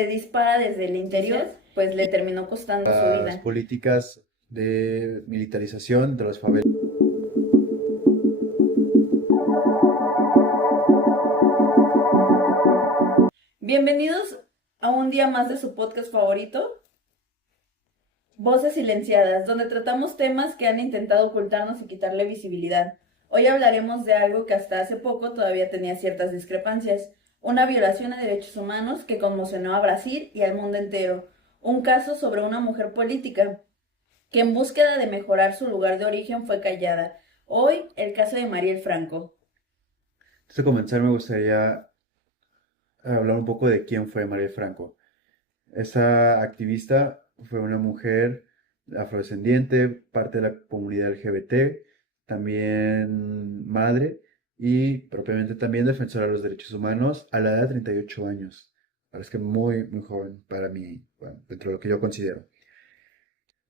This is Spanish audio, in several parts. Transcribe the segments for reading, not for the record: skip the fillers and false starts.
le dispara desde el interior, pues le terminó costando su Las vida. políticas de militarización de las favelas. Bienvenidos a un día más de su podcast favorito, Voces Silenciadas, donde tratamos temas que han intentado ocultarnos y quitarle visibilidad. Hoy hablaremos de algo que hasta hace poco todavía tenía ciertas discrepancias, una violación a derechos humanos que conmocionó a Brasil y al mundo entero, un caso sobre una mujer política que en búsqueda de mejorar su lugar de origen fue callada. Hoy, el caso de Mariel Franco. Antes de comenzar, me gustaría hablar un poco de quién fue María Franco. Esa activista fue una mujer afrodescendiente, parte de la comunidad LGBT, también madre y propiamente también defensora de los derechos humanos a la edad de 38 años. Parece que muy joven para mí, bueno, dentro de lo que yo considero.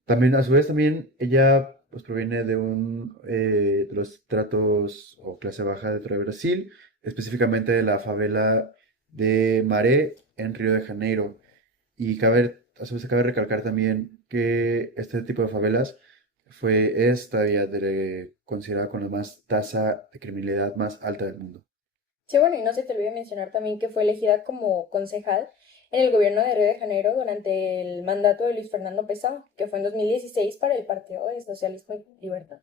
También, a su vez, también ella pues proviene de los tratos o clase baja dentro de Brasil, específicamente de la favela de Maré en Río de Janeiro. Y a su vez cabe recalcar también que este tipo de favelas es todavía considerada con la más tasa de criminalidad más alta del mundo. Sí, bueno, y no se te olvide mencionar también que fue elegida como concejal en el gobierno de Río de Janeiro durante el mandato de Luis Fernando Pessoa, que fue en 2016 para el Partido de Socialismo y Libertad.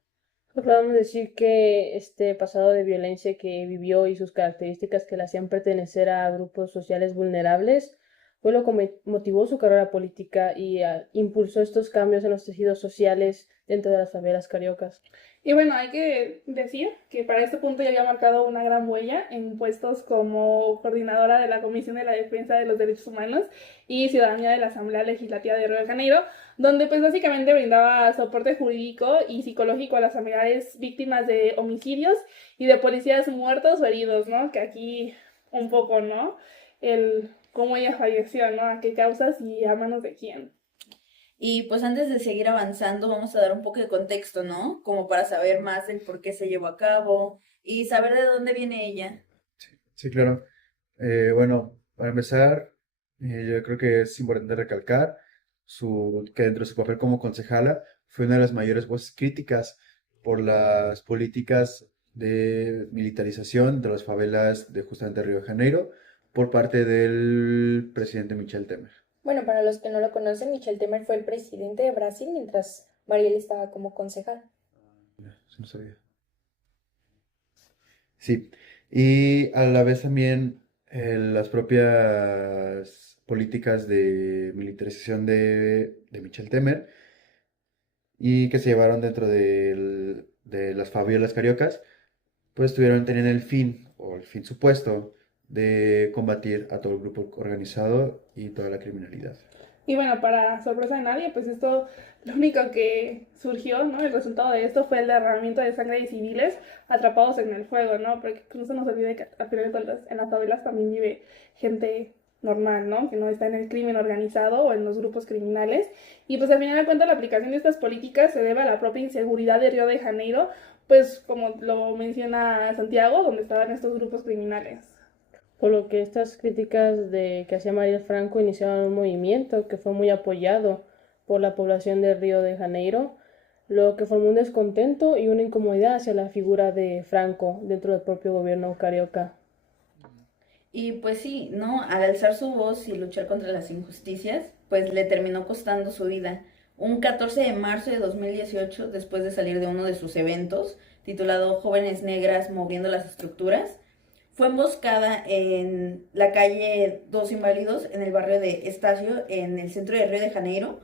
Podemos decir que este pasado de violencia que vivió y sus características que le hacían pertenecer a grupos sociales vulnerables fue lo que motivó su carrera política y impulsó estos cambios en los tejidos sociales dentro de las favelas cariocas. Y bueno, hay que decir que para este punto ya había marcado una gran huella en puestos como coordinadora de la Comisión de la Defensa de los Derechos Humanos y Ciudadanía de la Asamblea Legislativa de Río de Janeiro, donde pues básicamente brindaba soporte jurídico y psicológico a las familiares víctimas de homicidios y de policías muertos o heridos, ¿no? Que aquí un poco, ¿no? El cómo ella falleció, ¿no? A qué causas y a manos de quién. Y pues antes de seguir avanzando, vamos a dar un poco de contexto, ¿no? Como para saber más del por qué se llevó a cabo y saber de dónde viene ella. Sí, claro. Bueno, para empezar, yo creo que es importante recalcar que dentro de su papel como concejala fue una de las mayores voces críticas por las políticas de militarización de las favelas de justamente Río de Janeiro por parte del presidente Michel Temer. Bueno, para los que no lo conocen, Michel Temer fue el presidente de Brasil mientras Mariel estaba como concejal. Eso no sabía. Sí, y a la vez también las propias políticas de militarización de Michel Temer y que se llevaron dentro de las favelas cariocas, pues teniendo el fin, o el fin supuesto, de combatir a todo el grupo organizado y toda la criminalidad. Y bueno, para sorpresa de nadie, pues esto, lo único que surgió, ¿no? El resultado de esto fue el derramamiento de sangre de civiles atrapados en el fuego, ¿no? Porque no se nos olvide que al final de cuentas en las favelas también vive gente normal, ¿no? Que no está en el crimen organizado o en los grupos criminales. Y pues al final de cuentas la aplicación de estas políticas se debe a la propia inseguridad de Río de Janeiro, pues como lo menciona Santiago, donde estaban estos grupos criminales. Por lo que estas críticas de que hacía Mariel Franco iniciaron un movimiento que fue muy apoyado por la población de Río de Janeiro, lo que formó un descontento y una incomodidad hacia la figura de Franco dentro del propio gobierno carioca. Y pues sí, ¿no? Al alzar su voz y luchar contra las injusticias, pues le terminó costando su vida. Un 14 de marzo de 2018, después de salir de uno de sus eventos, titulado Jóvenes Negras Moviendo las Estructuras, fue emboscada en la calle Dos Inválidos, en el barrio de Estacio, en el centro de Río de Janeiro,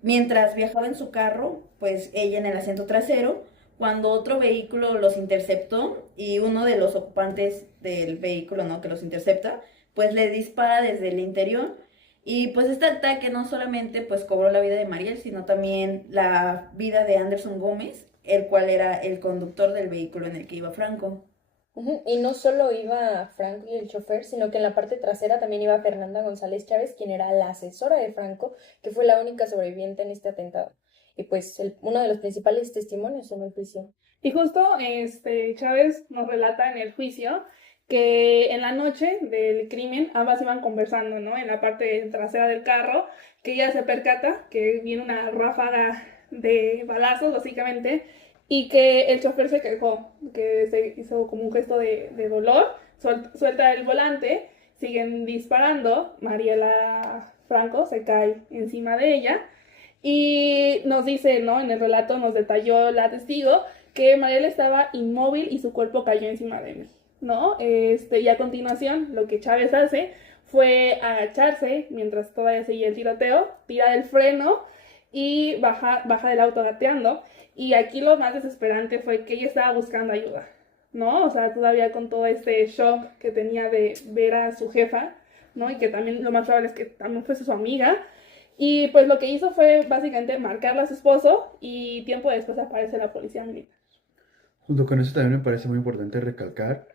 mientras viajaba en su carro, pues ella en el asiento trasero, cuando otro vehículo los interceptó y uno de los ocupantes del vehículo, ¿no? Que los intercepta, pues le dispara desde el interior. Y pues este ataque no solamente pues cobró la vida de Mariel, sino también la vida de Anderson Gómez, el cual era el conductor del vehículo en el que iba Franco. Y no solo iba Franco y el chofer, sino que en la parte trasera también iba Fernanda González Chávez, quien era la asesora de Franco, que fue la única sobreviviente en este atentado. Y pues uno de los principales testimonios en el juicio. Y justo Chávez nos relata en el juicio que en la noche del crimen ambas iban conversando, ¿no? En la parte trasera del carro, que ella se percata que viene una ráfaga de balazos, básicamente, y que el chofer se quejó, que se hizo como un gesto de dolor, suelta el volante, siguen disparando, Mariela Franco se cae encima de ella, y nos dice, ¿no? En el relato nos detalló la testigo que Mariela estaba inmóvil y su cuerpo cayó encima de mí, ¿no? Y a continuación lo que Chávez hace fue agacharse mientras todavía seguía el tiroteo, tira del freno y baja del auto gateando. Y aquí lo más desesperante fue que ella estaba buscando ayuda, ¿no? O sea, todavía con todo este shock que tenía de ver a su jefa, ¿no? Y que también lo más probable es que también fuese su amiga. Y pues lo que hizo fue básicamente marcarla a su esposo y tiempo después aparece la policía militar. Junto con eso también me parece muy importante recalcar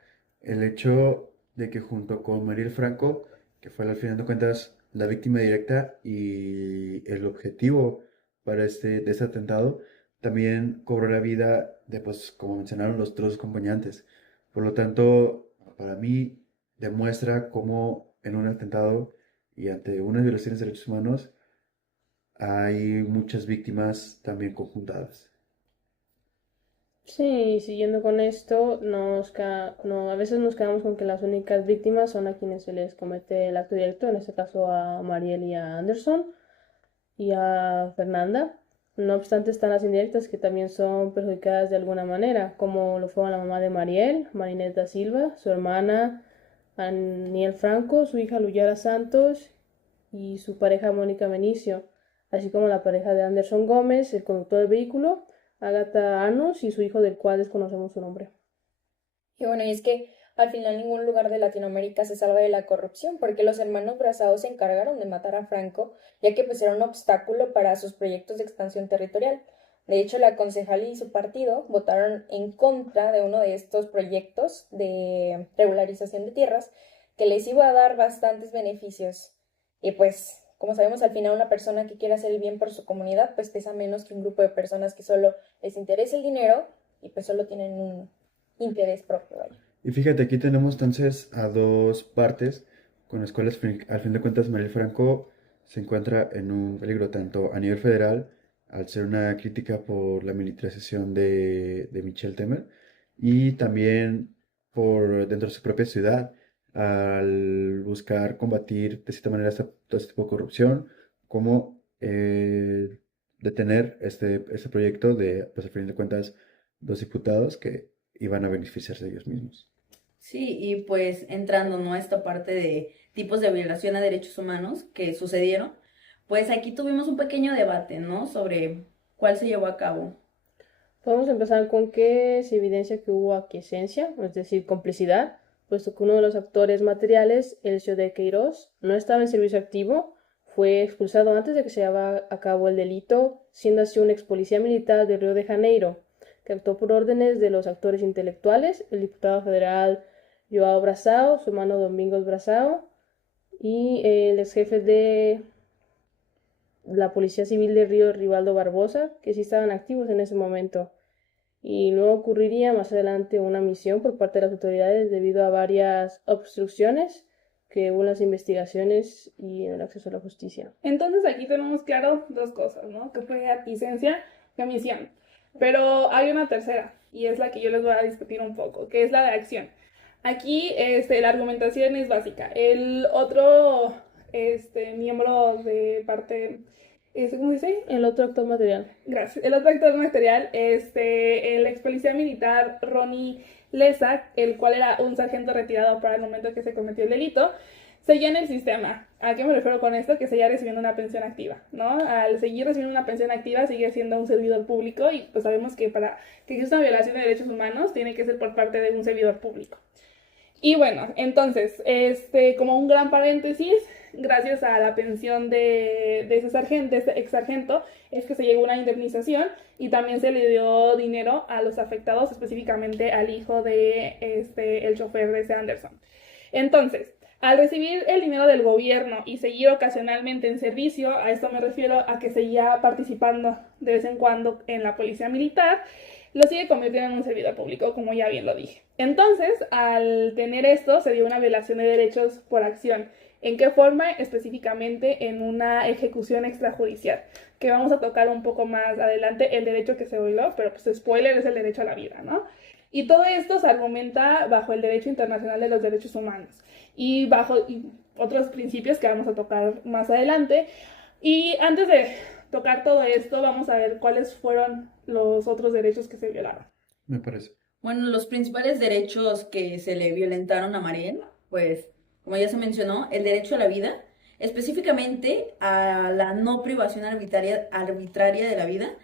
el hecho de que junto con Mariel Franco, que fue al final de cuentas la víctima directa y el objetivo de este atentado, también cobró la vida de, pues, como mencionaron los otros acompañantes. Por lo tanto, para mí demuestra cómo en un atentado y ante unas violaciones de derechos humanos hay muchas víctimas también conjuntadas. Sí, siguiendo con esto, no, a veces nos quedamos con que las únicas víctimas son a quienes se les comete el acto directo, en este caso a Mariel y a Anderson y a Fernanda. No obstante, están las indirectas que también son perjudicadas de alguna manera, como lo fue la mamá de Mariel, Marinette da Silva, su hermana Aniel Franco, su hija Luyara Santos y su pareja Mónica Benicio, así como la pareja de Anderson Gómez, el conductor del vehículo, Agatha Anos y su hijo del cual desconocemos su nombre. Y bueno, y es que al final ningún lugar de Latinoamérica se salva de la corrupción, porque los hermanos Brazados se encargaron de matar a Franco, ya que pues era un obstáculo para sus proyectos de expansión territorial. De hecho, la concejal y su partido votaron en contra de uno de estos proyectos de regularización de tierras que les iba a dar bastantes beneficios. Y pues, como sabemos, al final una persona que quiere hacer el bien por su comunidad, pues pesa menos que un grupo de personas que solo les interesa el dinero y pues solo tienen un interés propio. Vaya. Y fíjate, aquí tenemos entonces a dos partes con las cuales al fin de cuentas Mariel Franco se encuentra en un peligro tanto a nivel federal, al ser una crítica por la militarización de Michel Temer, y también por dentro de su propia ciudad, al buscar combatir de cierta manera todo este tipo de corrupción, como detener este proyecto de, pues al fin de cuentas, dos diputados que iban a beneficiarse de ellos mismos. Sí, y pues entrando, ¿no? A esta parte de tipos de violación a derechos humanos que sucedieron, pues aquí tuvimos un pequeño debate, ¿no? Sobre cuál se llevó a cabo. Podemos empezar con que se evidencia que hubo aquiescencia, es decir, complicidad, puesto que uno de los actores materiales, Elcio de Queiroz, no estaba en servicio activo, fue expulsado antes de que se llevara a cabo el delito, siendo así un ex policía militar de Río de Janeiro, que actuó por órdenes de los actores intelectuales, el diputado federal Joao Brazao, su hermano Domingos Brazao, y el ex jefe de la Policía Civil de Río, Rivaldo Barbosa, que sí estaban activos en ese momento. Y luego ocurriría más adelante una misión por parte de las autoridades debido a varias obstrucciones que hubo en las investigaciones y en el acceso a la justicia. Entonces aquí tenemos claro dos cosas, ¿no? Que fue aquiescencia y omisión. Pero hay una tercera, y es la que yo les voy a discutir un poco, que es la de acción. Aquí la argumentación es básica. El otro miembro de parte, ¿cómo se dice? El otro actor material. Gracias. El otro actor material, el ex policía militar Ronnie Leza, el cual era un sargento retirado para el momento que se cometió el delito, seguía en el sistema. ¿A qué me refiero con esto? Que seguía recibiendo una pensión activa, ¿no? Al seguir recibiendo una pensión activa, sigue siendo un servidor público y pues sabemos que para que exista una violación de derechos humanos tiene que ser por parte de un servidor público. Y bueno, entonces, como un gran paréntesis, gracias a la pensión de ese sargento, de ese ex sargento, es que se llegó una indemnización y también se le dio dinero a los afectados, específicamente al hijo de el chofer de ese Anderson. Entonces, al recibir el dinero del gobierno y seguir ocasionalmente en servicio, a esto me refiero a que seguía participando de vez en cuando en la policía militar, lo sigue convirtiendo en un servidor público, como ya bien lo dije. Entonces, al tener esto, se dio una violación de derechos por acción. ¿En qué forma? Específicamente en una ejecución extrajudicial, que vamos a tocar un poco más adelante, el derecho que se violó, pero pues spoiler, es el derecho a la vida, ¿no? Y todo esto se argumenta bajo el derecho internacional de los derechos humanos y bajo otros principios que vamos a tocar más adelante. Y antes de tocar todo esto, vamos a ver cuáles fueron los otros derechos que se violaron. Me parece. Bueno, los principales derechos que se le violentaron a Mariel, pues, como ya se mencionó, el derecho a la vida, específicamente a la no privación arbitraria de la vida,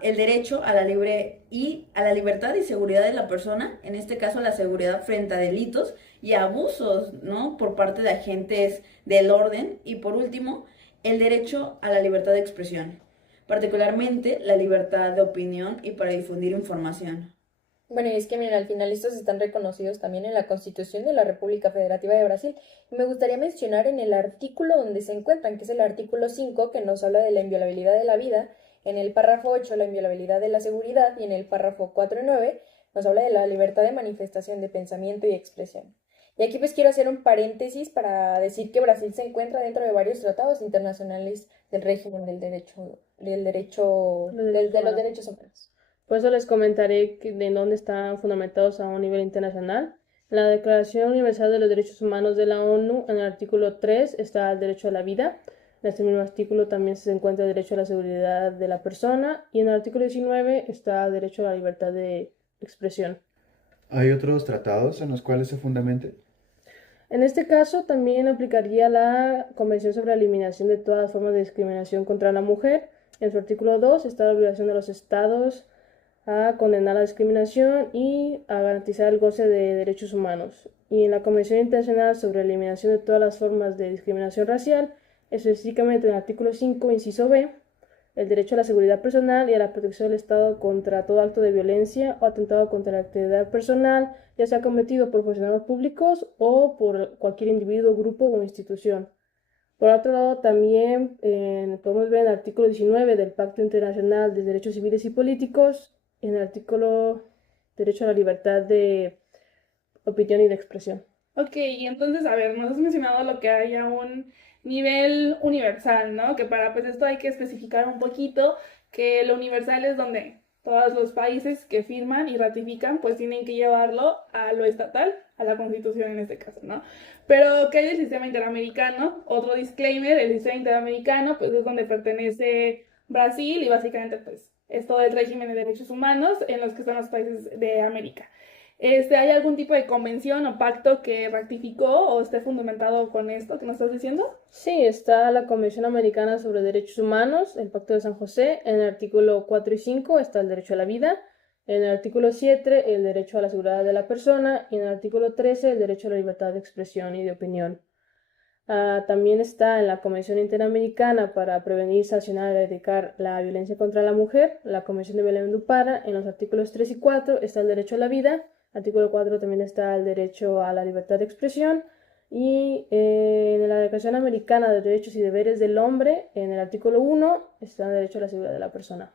el derecho a la a la libertad y seguridad de la persona, en este caso la seguridad frente a delitos y abusos, ¿no? Por parte de agentes del orden, y por último, el derecho a la libertad de expresión, particularmente la libertad de opinión y para difundir información. Bueno, y es que miren, al final estos están reconocidos también en la Constitución de la República Federativa de Brasil. Y me gustaría mencionar en el artículo donde se encuentran, que es el artículo 5, que nos habla de la inviolabilidad de la vida, en el párrafo 8, la inviolabilidad de la seguridad, y en el párrafo 4 y 9 nos habla de la libertad de manifestación, de pensamiento y expresión. Y aquí pues quiero hacer un paréntesis para decir que Brasil se encuentra dentro de varios tratados internacionales del régimen de los derechos humanos. Por eso les comentaré en dónde están fundamentados a un nivel internacional. En la Declaración Universal de los Derechos Humanos de la ONU, en el artículo 3, está el derecho a la vida. En este mismo artículo también se encuentra el derecho a la seguridad de la persona. Y en el artículo 19 está el derecho a la libertad de expresión. ¿Hay otros tratados en los cuales se fundamente? En este caso también aplicaría la Convención sobre la Eliminación de todas las formas de discriminación contra la mujer. En su artículo 2 está la obligación de los estados a condenar la discriminación y a garantizar el goce de derechos humanos. Y en la Convención Internacional sobre la Eliminación de todas las formas de discriminación racial, específicamente en el artículo 5, inciso B, el derecho a la seguridad personal y a la protección del Estado contra todo acto de violencia o atentado contra la actividad personal, ya sea cometido por funcionarios públicos o por cualquier individuo, grupo o institución. Por otro lado, también podemos ver en el artículo 19 del Pacto Internacional de Derechos Civiles y Políticos, en el artículo derecho a la libertad de opinión y de expresión. Ok, y entonces, a ver, nos has mencionado lo que hay a un nivel universal, ¿no? Que para pues esto hay que especificar un poquito que lo universal es donde todos los países que firman y ratifican pues tienen que llevarlo a lo estatal, a la Constitución en este caso, ¿no? Pero ¿qué hay del sistema interamericano? Otro disclaimer, el sistema interamericano pues es donde pertenece Brasil y básicamente pues es todo el régimen de derechos humanos en los que están los países de América. ¿Hay algún tipo de convención o pacto que ratificó o esté fundamentado con esto que nos estás diciendo? Sí, está la Convención Americana sobre Derechos Humanos, el Pacto de San José. En el artículo 4 y 5 está el derecho a la vida. En el artículo 7, el derecho a la seguridad de la persona. Y en el artículo 13, el derecho a la libertad de expresión y de opinión. También está en la Convención Interamericana para prevenir, sancionar y erradicar la violencia contra la mujer, la Convención de Belém do Pará. En los artículos 3 y 4 está el derecho a la vida. Artículo 4 también está el derecho a la libertad de expresión. Y en la Declaración Americana de Derechos y Deberes del Hombre, en el artículo 1, está el derecho a la seguridad de la persona.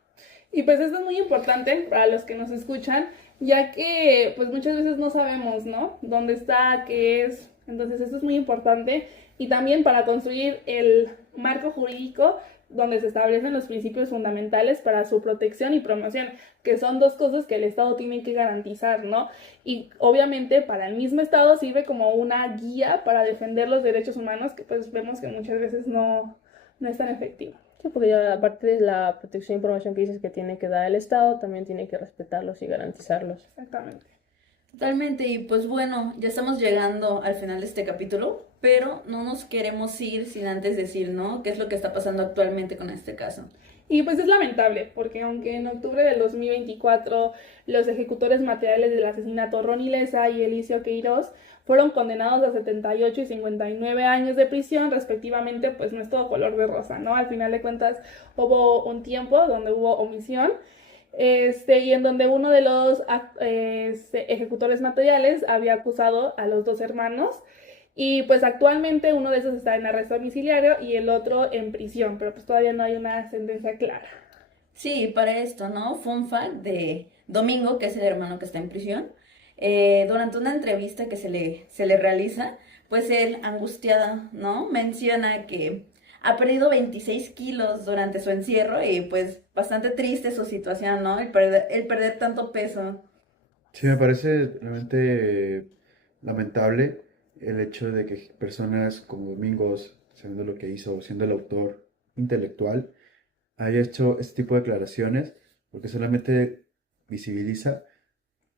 Y pues esto es muy importante para los que nos escuchan, ya que pues muchas veces no sabemos, ¿no? ¿Dónde está? ¿Qué es? Entonces esto es muy importante. Y también para construir el marco jurídico donde se establecen los principios fundamentales para su protección y promoción, que son dos cosas que el Estado tiene que garantizar, ¿no? Y obviamente para el mismo Estado sirve como una guía para defender los derechos humanos, que pues vemos que muchas veces no es tan efectivo. Sí, porque ya aparte de la protección y promoción que dices que tiene que dar el Estado, también tiene que respetarlos y garantizarlos. Exactamente. Totalmente, y pues bueno, ya estamos llegando al final de este capítulo, pero no nos queremos ir sin antes decir, ¿no? ¿Qué es lo que está pasando actualmente con este caso? Y pues es lamentable, porque aunque en octubre del 2024 los ejecutores materiales del asesinato Ronnie Lessa y Elicio Queiroz fueron condenados a 78 y 59 años de prisión, respectivamente, pues no es todo color de rosa, ¿no? Al final de cuentas hubo un tiempo donde hubo omisión, y en donde uno de los ejecutores materiales había acusado a los dos hermanos. Y pues actualmente uno de esos está en arresto domiciliario y el otro en prisión, pero pues todavía no hay una sentencia clara. Sí, para esto, ¿no? Fun fact de Domingo, que es el hermano que está en prisión. Durante una entrevista que se le realiza, pues él, angustiada, ¿no? Menciona que ha perdido 26 kilos durante su encierro y pues bastante triste su situación, ¿no? El perder tanto peso. Sí, me parece realmente lamentable el hecho de que personas como Domingos, sabiendo lo que hizo, siendo el autor intelectual, haya hecho este tipo de declaraciones, porque solamente visibiliza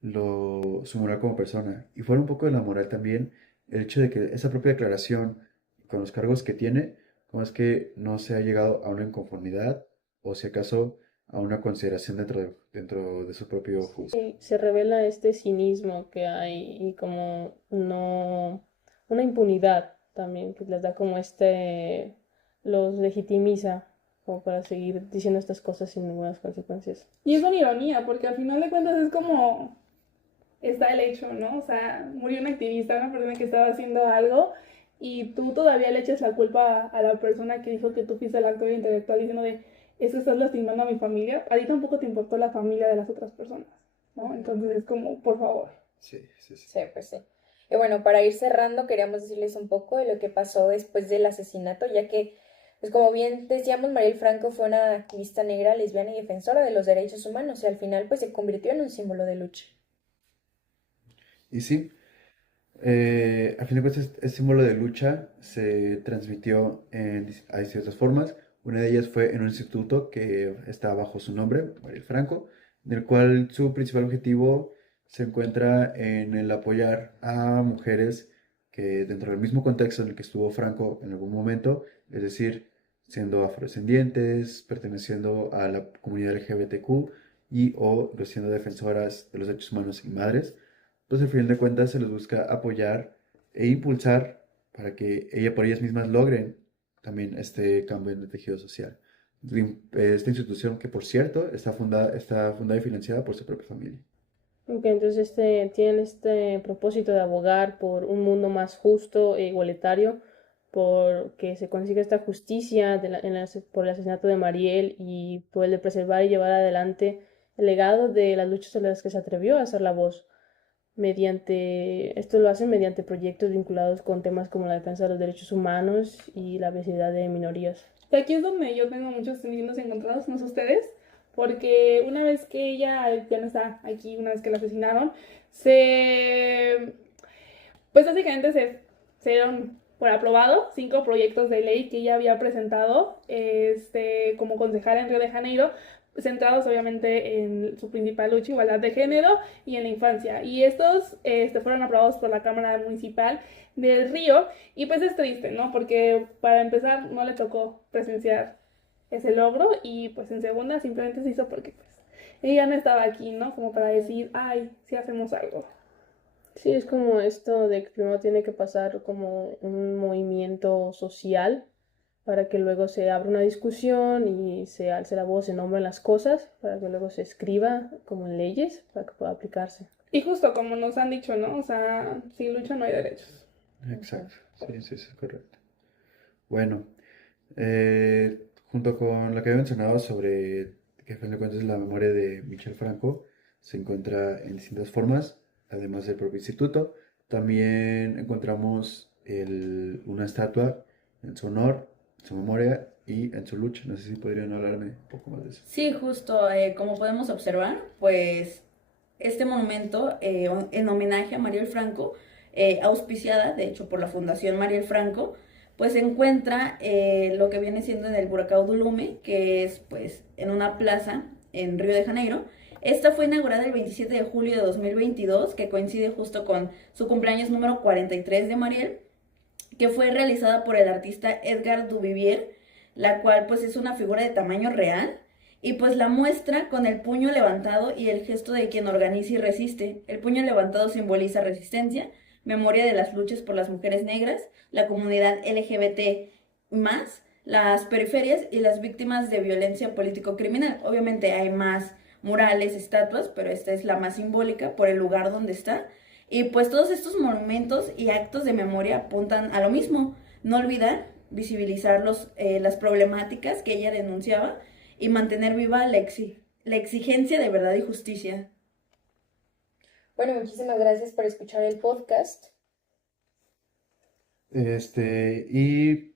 su moral como persona. Y fuera un poco de la moral también, el hecho de que esa propia declaración, con los cargos que tiene, como es que no se ha llegado a una inconformidad o si acaso a una consideración dentro de su propio juicio. Se revela este cinismo que hay y como no una impunidad también que les da como los legitimiza como para seguir diciendo estas cosas sin ninguna consecuencias. Y es una ironía, porque al final de cuentas es como está el hecho, ¿no? O sea, murió un activista, una persona que estaba haciendo algo, y tú todavía le echas la culpa a la persona que dijo que tú fuiste el actor intelectual diciendo de, eso estás lastimando a mi familia. A ti tampoco te importó la familia de las otras personas, ¿no? Entonces es como, por favor. Sí, sí, sí. Sí, pues sí. Y bueno, para ir cerrando, queríamos decirles un poco de lo que pasó después del asesinato, ya que, pues como bien decíamos, Mariel Franco fue una activista negra, lesbiana y defensora de los derechos humanos, y al final pues se convirtió en un símbolo de lucha. Y sí, a fin de cuentas, este símbolo de lucha se transmitió hay ciertas formas. Una de ellas fue en un instituto que está bajo su nombre, Mariel Franco, del cual su principal objetivo se encuentra en el apoyar a mujeres que dentro del mismo contexto en el que estuvo Franco en algún momento, es decir, siendo afrodescendientes, perteneciendo a la comunidad LGBTQ y o siendo defensoras de los derechos humanos y madres, pues al final de cuentas se les busca apoyar e impulsar para que por ellas mismas logren también este cambio en el tejido social. Esta institución que por cierto está fundada y financiada por su propia familia. Ok, entonces tienen este propósito de abogar por un mundo más justo e igualitario, por que se consiga esta justicia por el asesinato de Mariel y por el de preservar y llevar adelante el legado de las luchas en las que se atrevió a hacer la voz. Esto lo hacen mediante proyectos vinculados con temas como la defensa de los derechos humanos y la visibilidad de minorías. Y aquí es donde yo tengo muchos sentimientos encontrados, no sé ustedes, porque una vez que ella ya no está aquí, una vez que la asesinaron, pues básicamente se dieron por aprobado 5 proyectos de ley que ella había presentado como concejala en Río de Janeiro, centrados obviamente en su principal lucha, igualdad de género y en la infancia. Y estos fueron aprobados por la Cámara Municipal del Río, y pues es triste, ¿no? Porque para empezar no le tocó presenciar ese logro, y pues en segunda simplemente se hizo porque pues ella no estaba aquí, ¿no? Como para decir, ay, sí hacemos algo. Sí, es como esto de que primero tiene que pasar como un movimiento social para que luego se abra una discusión y se alce la voz, se nombren las cosas, para que luego se escriba como en leyes para que pueda aplicarse. Y justo como nos han dicho, ¿no? O sea, sin lucha no hay derechos. Exacto, sí, sí, es correcto. Bueno, junto con lo que había mencionado sobre que a fin de cuentas la memoria de Michel Franco se encuentra en distintas formas, además del propio instituto, también encontramos una estatua en su honor, en su memoria y en su lucha. No sé si podrían hablarme un poco más de eso. Sí, justo, como podemos observar, pues este monumento en homenaje a Mariel Franco, auspiciada de hecho por la Fundación Mariel Franco, pues se encuentra lo que viene siendo en el Buracão do Lume, que es pues en una plaza en Río de Janeiro. Esta fue inaugurada el 27 de julio de 2022, que coincide justo con su cumpleaños número 43 de Mariel, que fue realizada por el artista Edgar Duvivier, la cual pues es una figura de tamaño real, y pues la muestra con el puño levantado y el gesto de quien organiza y resiste. El puño levantado simboliza resistencia, memoria de las luchas por las mujeres negras, la comunidad LGBT+, las periferias y las víctimas de violencia político-criminal. Obviamente hay más murales, estatuas, pero esta es la más simbólica por el lugar donde está. Y pues todos estos monumentos y actos de memoria apuntan a lo mismo: no olvidar, visibilizar las problemáticas que ella denunciaba y mantener viva la exigencia de verdad y justicia. Bueno, muchísimas gracias por escuchar el podcast. Y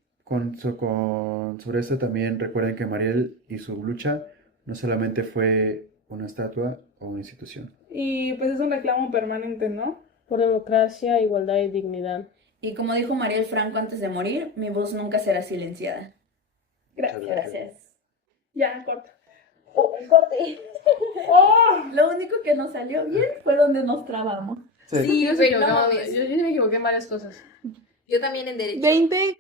sobre esto también recuerden que Mariel y su lucha no solamente fue una estatua o una institución. Y pues es un reclamo permanente, ¿no? Por democracia, igualdad y dignidad. Y como dijo Mariel Franco antes de morir, mi voz nunca será silenciada. Gracias. Gracias. Ya, corta. Oh, un corte. ¡Oh! Lo único que nos salió bien fue donde nos trabamos. Sí. Sí, Yo no sí mames. yo me equivoqué en varias cosas. Yo también en derecho. 20